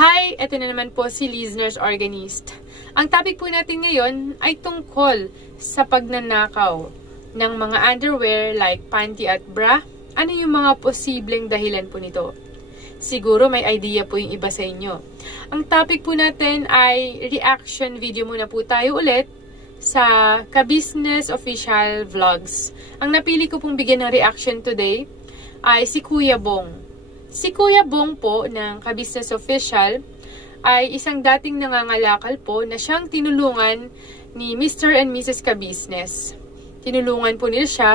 Hi! Ito na naman po si Liz Nurse Organist. Ang topic po natin ngayon ay tungkol sa pagnanakaw ng mga underwear like panty at bra. Ano yung mga posibleng dahilan po nito? Siguro may idea po yung iba sa inyo. Ang topic po natin ay reaction video muna po tayo ulit sa Ka-Business Official Vlogs. Ang napili ko pong bigyan ng reaction today ay si Kuya Bong. Si Kuya Bong po ng Ka-Business Official ay isang dating nangangalakal po na siyang tinulungan ni Mr. and Mrs. Ka-Business. Tinulungan po nila siya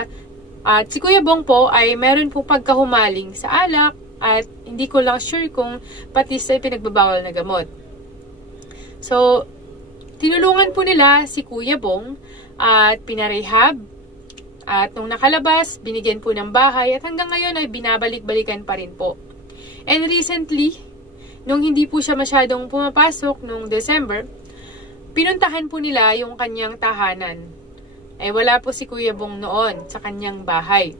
at si Kuya Bong po ay meron po pagkahumaling sa alak at hindi ko lang sure kung pati sa pinagbabawal na gamot. So, tinulungan po nila si Kuya Bong at pinarehab. At nung nakalabas, binigyan po ng bahay at hanggang ngayon ay binabalik-balikan pa rin po. And recently, nung hindi po siya masyadong pumapasok nung December, pinuntahan po nila yung kanyang tahanan. Eh wala po si Kuya Bong noon sa kanyang bahay.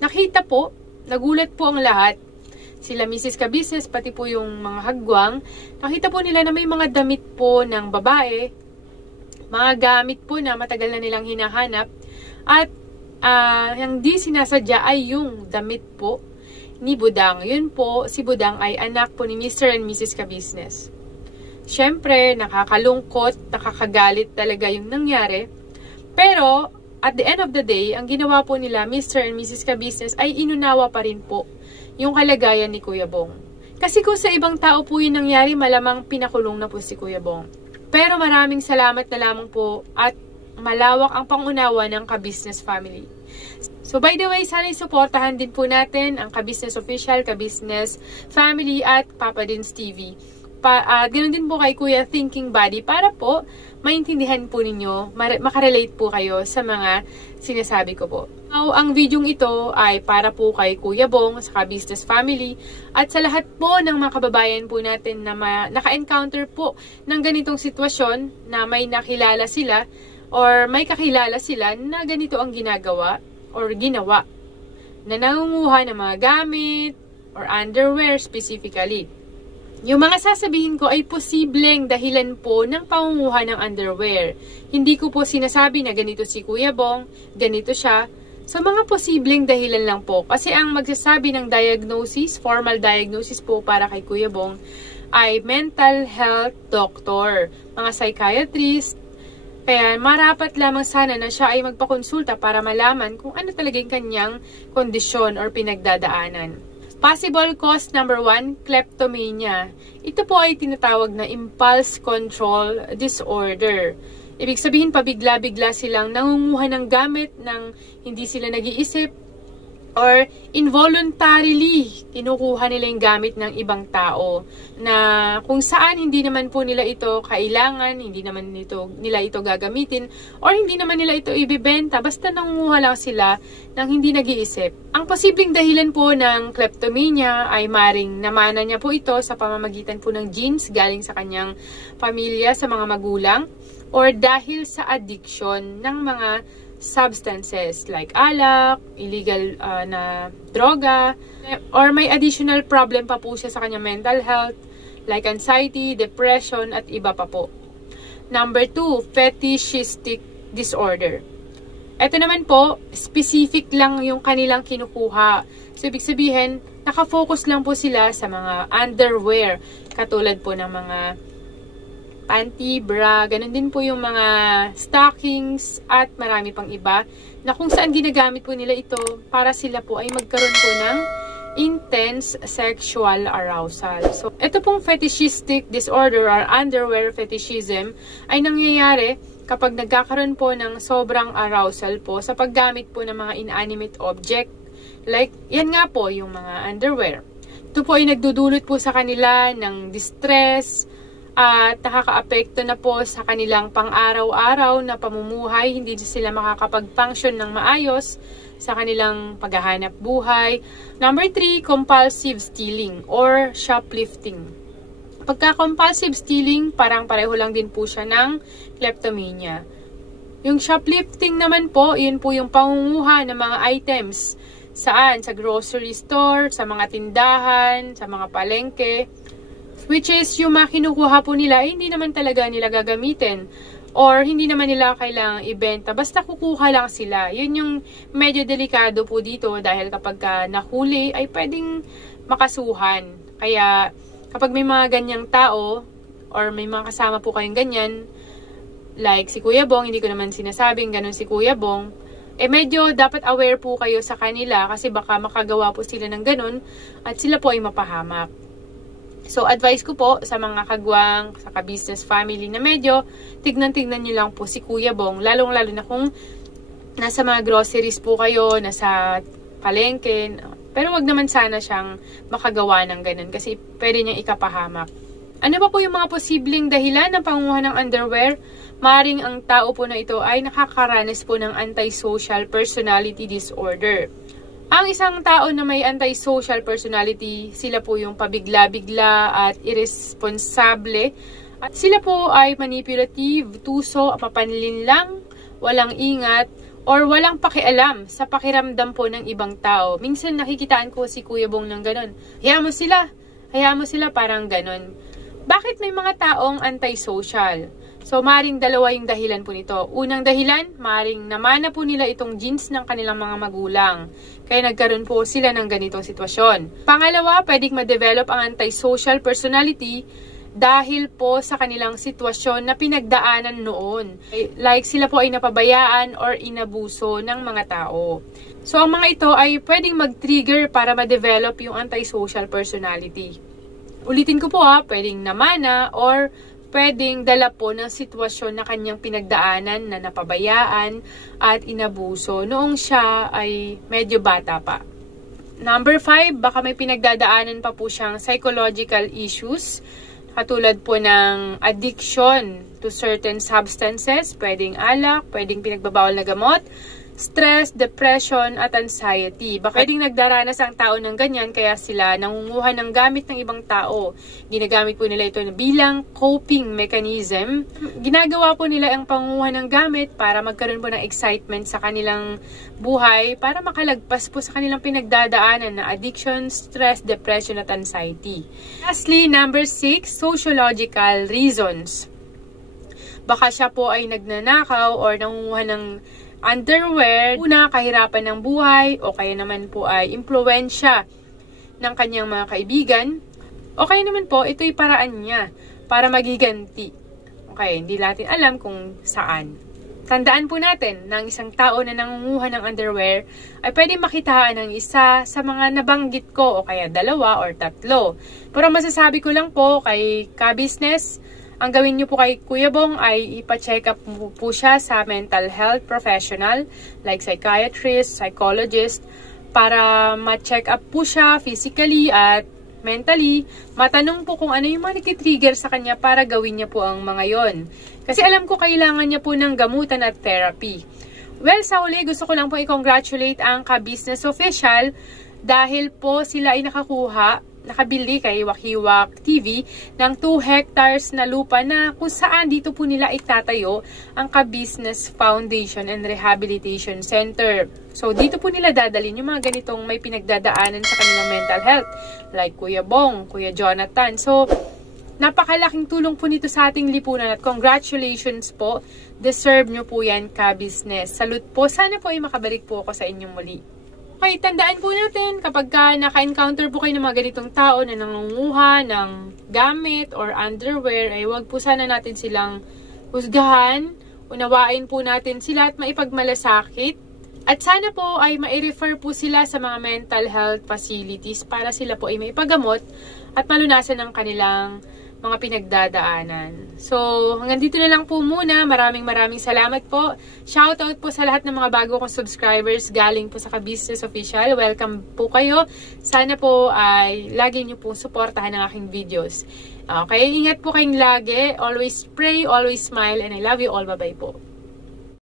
Nakita po, nagulat po ang lahat. Sila Mrs. Ka-Business, pati po yung mga hagwang, nakita po nila na may mga damit po ng babae, mga gamit po na matagal na nilang hinahanap, at ang di sinasadya ay yung damit po ni Budang. Yun po, si Budang ay anak po ni Mr. and Mrs. Ka-Business. Siyempre, nakakalungkot, nakakagalit talaga yung nangyari. Pero, at the end of the day, ang ginawa po nila, Mr. and Mrs. Ka-Business, ay inunawa pa rin po yung kalagayan ni Kuya Bong. Kasi kung sa ibang tao po yung nangyari, malamang pinakulong na po si Kuya Bong. Pero maraming salamat na lamang po at malawak ang pangunawa ng Ka-Business family. So by the way, sana suportahan din po natin ang Ka-Business Official, Ka-Business Family at Papa Dins TV. Ganoon din po kay Kuya Thinking Body para po maintindihan po ninyo, makarelate po kayo sa mga sinasabi ko po. So, ang videong ito ay para po kay Kuya Bong sa Ka-Business Family at sa lahat po ng mga kababayan po natin na naka-encounter po ng ganitong sitwasyon na may nakilala sila or may kakilala sila na ganito ang ginagawa or ginawa na nangunguha ng mga gamit or underwear specifically. Yung mga sasabihin ko ay posibleng dahilan po ng pangunguha ng underwear. Hindi ko po sinasabi na ganito si Kuya Bong, ganito siya. So mga posibleng dahilan lang po. Kasi ang magsasabi ng diagnosis, formal diagnosis po para kay Kuya Bong ay mental health doctor, mga psychiatrist. Kaya marapat lamang sana na siya ay magpakonsulta para malaman kung ano talaga yung kanyang kondisyon or pinagdadaanan. Possible cause number 1, kleptomania. Ito po ay tinatawag na impulse control disorder. Ibig sabihin, pabigla-bigla silang nangunguha ng gamit ng hindi sila nag-iisip or involuntarily kinukuha nila yung gamit ng ibang tao na kung saan hindi naman po nila ito kailangan, hindi naman nila ito gagamitin or hindi naman nila ito ibibenta, basta nangunguha lang sila ng hindi nag-iisip. Ang posibleng dahilan po ng kleptomania ay maring namana niya po ito sa pamamagitan po ng genes galing sa kanyang pamilya, sa mga magulang, or dahil sa addiction ng mga substances like alak, illegal na droga, or may additional problem pa po siya sa kanyang mental health like anxiety, depression, at iba pa po. Number 2, fetishistic disorder. Ito naman po, specific lang yung kanilang kinukuha. So, ibig sabihin, nakafocus lang po sila sa mga underwear, katulad po ng mga panty, bra, ganun din po yung mga stockings at marami pang iba na kung saan ginagamit po nila ito para sila po ay magkaroon po ng intense sexual arousal. So, ito pong fetishistic disorder or underwear fetishism ay nangyayari kapag nagkakaroon po ng sobrang arousal po sa paggamit po ng mga inanimate object. Like, yan nga po yung mga underwear. Ito po ay nagdudulot po sa kanila ng distress, at nakaka-apekto na po sa kanilang pang-araw-araw na pamumuhay. Hindi sila makakapag-function ng maayos sa kanilang paghahanap buhay. Number 3, compulsive stealing or shoplifting. Pagka-compulsive stealing, parang pareho lang din po siya ng kleptomania. Yung shoplifting naman po, yun po yung pangunguha ng mga items. Saan? Sa grocery store, sa mga tindahan, sa mga palengke. Which is, yung mga kinukuha po nila, hindi naman talaga nila gagamitin. Or hindi naman nila kailangang ibenta. Basta kukuha lang sila. Yun yung medyo delikado po dito dahil kapag nahuli ay pwedeng makasuhan. Kaya kapag may mga ganyang tao or may mga kasama po kayong ganyan, like si Kuya Bong, hindi ko naman sinasabing ganun si Kuya Bong, medyo dapat aware po kayo sa kanila kasi baka makagawa po sila ng ganun at sila po ay mapahamak. So, advice ko po sa mga kagwang, sa ka-business family na medyo tignan-tignan nyo lang po si Kuya Bong. Lalong-lalo na kung nasa mga groceries po kayo, nasa palengke. Pero wag naman sana siyang makagawa ng ganun kasi pwede niyang ikapahamak. Ano pa po yung mga posibleng dahilan ng pangunguha ng underwear? Maring ang tao po na ito ay nakakaranas po ng antisocial personality disorder. Ang isang tao na may antisocial personality, sila po yung pabigla-bigla at irresponsable. At sila po ay manipulative, tuso, mapanlin lang, walang ingat, or walang pakialam sa pakiramdam po ng ibang tao. Minsan nakikitaan ko si Kuya Bong ng ganun. Hayaan mo sila, parang ganun. Bakit may mga taong antisocial? So, maring dalawa yung dahilan po nito. Unang dahilan, maring namana po nila itong genes ng kanilang mga magulang. Kaya nagkaroon po sila ng ganitong sitwasyon. Pangalawa, pwedeng ma-develop ang antisocial personality dahil po sa kanilang sitwasyon na pinagdaanan noon. Like sila po ay napabayaan or inabuso ng mga tao. So, ang mga ito ay pwedeng mag-trigger para ma-develop yung antisocial personality. Ulitin ko po pwedeng namana or pwedeng dala po ng sitwasyon na kanyang pinagdaanan na napabayaan at inabuso noong siya ay medyo bata pa. Number 5, baka may pinagdadaanan pa po siyang psychological issues katulad po ng addiction to certain substances, pwedeng alak, pwedeng pinagbabawal na gamot, stress, depression, at anxiety. Baka pwedeng nagdaranas ang tao ng ganyan kaya sila nangunguha ng gamit ng ibang tao. Ginagamit po nila ito bilang coping mechanism. Ginagawa po nila ang pangunguha ng gamit para magkaroon po ng excitement sa kanilang buhay para makalagpas po sa kanilang pinagdadaanan na addiction, stress, depression, at anxiety. Lastly, number 6, sociological reasons. Baka siya po ay nagnanakaw or nangunguha ng underwear, una, kahirapan ng buhay, o kaya naman po ay impluwensya ng kanyang mga kaibigan, o kaya naman po, ito'y paraan niya para magiganti. Okay, hindi natin alam kung saan. Tandaan po natin na ang isang tao na nangunguha ng underwear ay pwede makitaan ng isa sa mga nabanggit ko o kaya 2 or 3. Pero masasabi ko lang po kay ka-business, ang gawin niyo po kay Kuya Bong ay ipa-check up po siya sa mental health professional like psychiatrist, psychologist para ma-check up po siya physically at mentally. Matanong po kung ano yung mga nag-trigger sa kanya para gawin niya po ang mga yon. Kasi alam ko kailangan niya po ng gamutan at therapy. Well, sa huli gusto ko lang po i-congratulate ang ka-business official dahil po sila ay nakabili kay Wakiwak TV ng 2 hectares na lupa na kung saan dito po nila itatayo ang Ka-Business Foundation and Rehabilitation Center. So, dito po nila dadalhin yung mga ganitong may pinagdadaanan sa kanilang mental health like Kuya Bong, Kuya Jonathan. So, napakalaking tulong po nito sa ating lipunan at congratulations po. Deserve nyo po yan, Ka-Business. Salute po. Sana po ay makabalik po ako sa inyong muli. Okay, tandaan po natin kapag naka-encounter po kayo ng mga ganitong tao na nangunguha ng gamit or underwear, ay wag po sana natin silang husgahan, unawain po natin sila at maipagmalasakit. At sana po ay mai-refer po sila sa mga mental health facilities para sila po ay maipagamot at malunasan ang kanilang mga pinagdadaanan. So, hanggang dito na lang po muna. Maraming salamat po. Shoutout po sa lahat ng mga bago kong subscribers galing po sa Ka-Business Official. Welcome po kayo. Sana po ay lagi nyo pong suportahan ang aking videos. Okay, ingat po kayong lagi. Always pray, always smile, and I love you all. Bye-bye po.